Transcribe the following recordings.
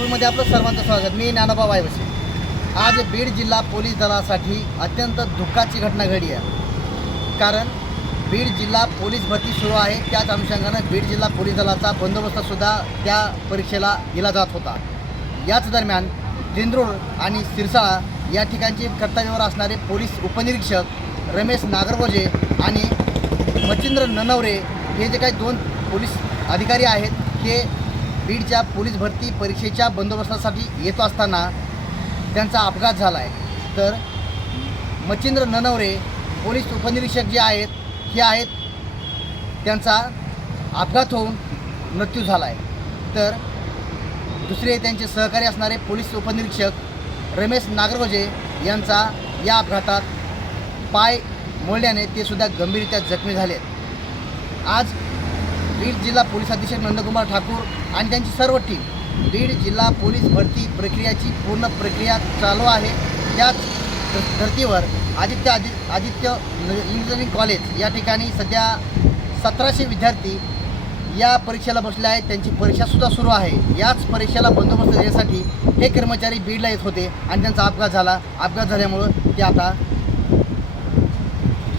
Online आपलं सर्वांचं स्वागत. मी ज्ञानोबा वायवसे. आज बीड जिल्हा पोलीस दलासाठी अत्यंत दुःखाची घटना घडली आहे. कारण बीड जिल्हा पोलीस भरती सुरू आहे. त्याच अनुषंगानं बीड जिल्हा पोलीस दलाचा बंदोबस्तसुद्धा त्या परीक्षेला दिला जात होता. याच दरम्यान दिंद्रूळ आणि सिरसाळा या ठिकाणचे कर्तव्यावर असणारे पोलीस उपनिरीक्षक रमेश नागरबोजे आणि मच्छिंद्र ननवरे हे जे काही दोन पोलीस अधिकारी आहेत ते बीडच्या पोलीस भरती परीक्षेच्या बंदोबस्तासाठी येत असताना त्यांचा अपघात झाला आहे तर मच्छिंद्र ननवरे पोलीस उपनिरीक्षक जे आहेत हे आहेत त्यांचा अपघात होऊन मृत्यू झाला आहे तर दुसरे त्यांचे सहकारी असणारे पोलीस उपनिरीक्षक रमेश नागरगोजे यांचा या अपघातात पाय मोडल्याने ते सुद्धा गंभीररित्या जखमी झाले आज बीड जिल्हा पोलीस अधीक्षक नंदकुमार ठाकूर आणि त्यांची सर्व टीम बीड जिल्हा पोलीस भरती प्रक्रियाची पूर्ण प्रक्रिया चालू आहे. त्याच धर्तीवर आदित्य आदि आदित्य इंजिनिअरिंग कॉलेज या ठिकाणी सध्या सतराशे विद्यार्थी या परीक्षेला बसले आहेत. त्यांची परीक्षासुद्धा सुरू आहे. याच परीक्षेला बंदोबस्त देण्यासाठी हे कर्मचारी बीडला येत होते आणि त्यांचा अपघात झाला. अपघात झाल्यामुळं ते आता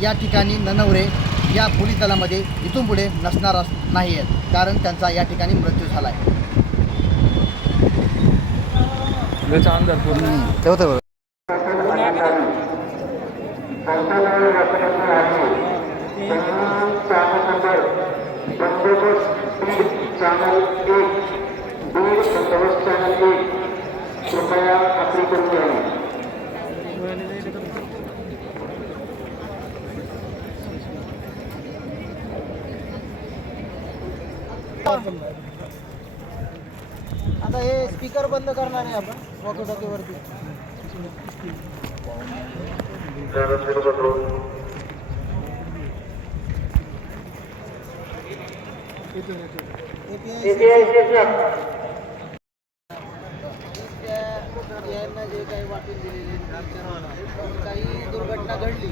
या ठिकाणी ननवरे या पोलीस दलामध्ये इथून पुढे नसणार नाही आहेत कारण त्यांचा या ठिकाणी मृत्यू झाला आहे त्याचा अंदाज पूर्ण तेव्हा चॅनल एक बीड बंदोबस्त चॅनल एक कृपया खात्री करून घ्यावी आता हे स्पीकर बंद करणार आहे आपण वॉकी टॉकीवरती यांना जे काही वाटून दिलेले काही दुर्घटना घडली.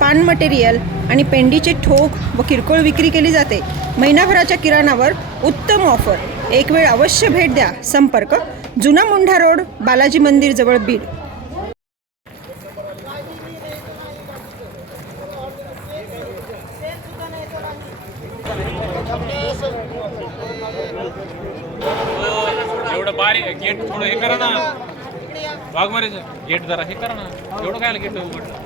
पान मटेरियल आणि पेंडीचे ठोक व किरकोळ विक्री केली जाते. महिनाभराच्या किराणावर उत्तम ऑफर एक वेळ अवश्य भेट द्या. संपर्क जुना मुंढा रोड बालाजी मंदिर जवळ बीड. एवढं गेट थोडं हे करा ना. वाघमारीचं. गेट जरा हे करा ना. एवढं काय गेट उघडलं?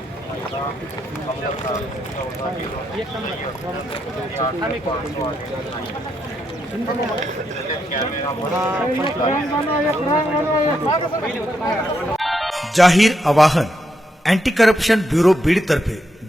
जाहीर आवाहन एंटी करप्शन ब्यूरो बीड बीडतर्फे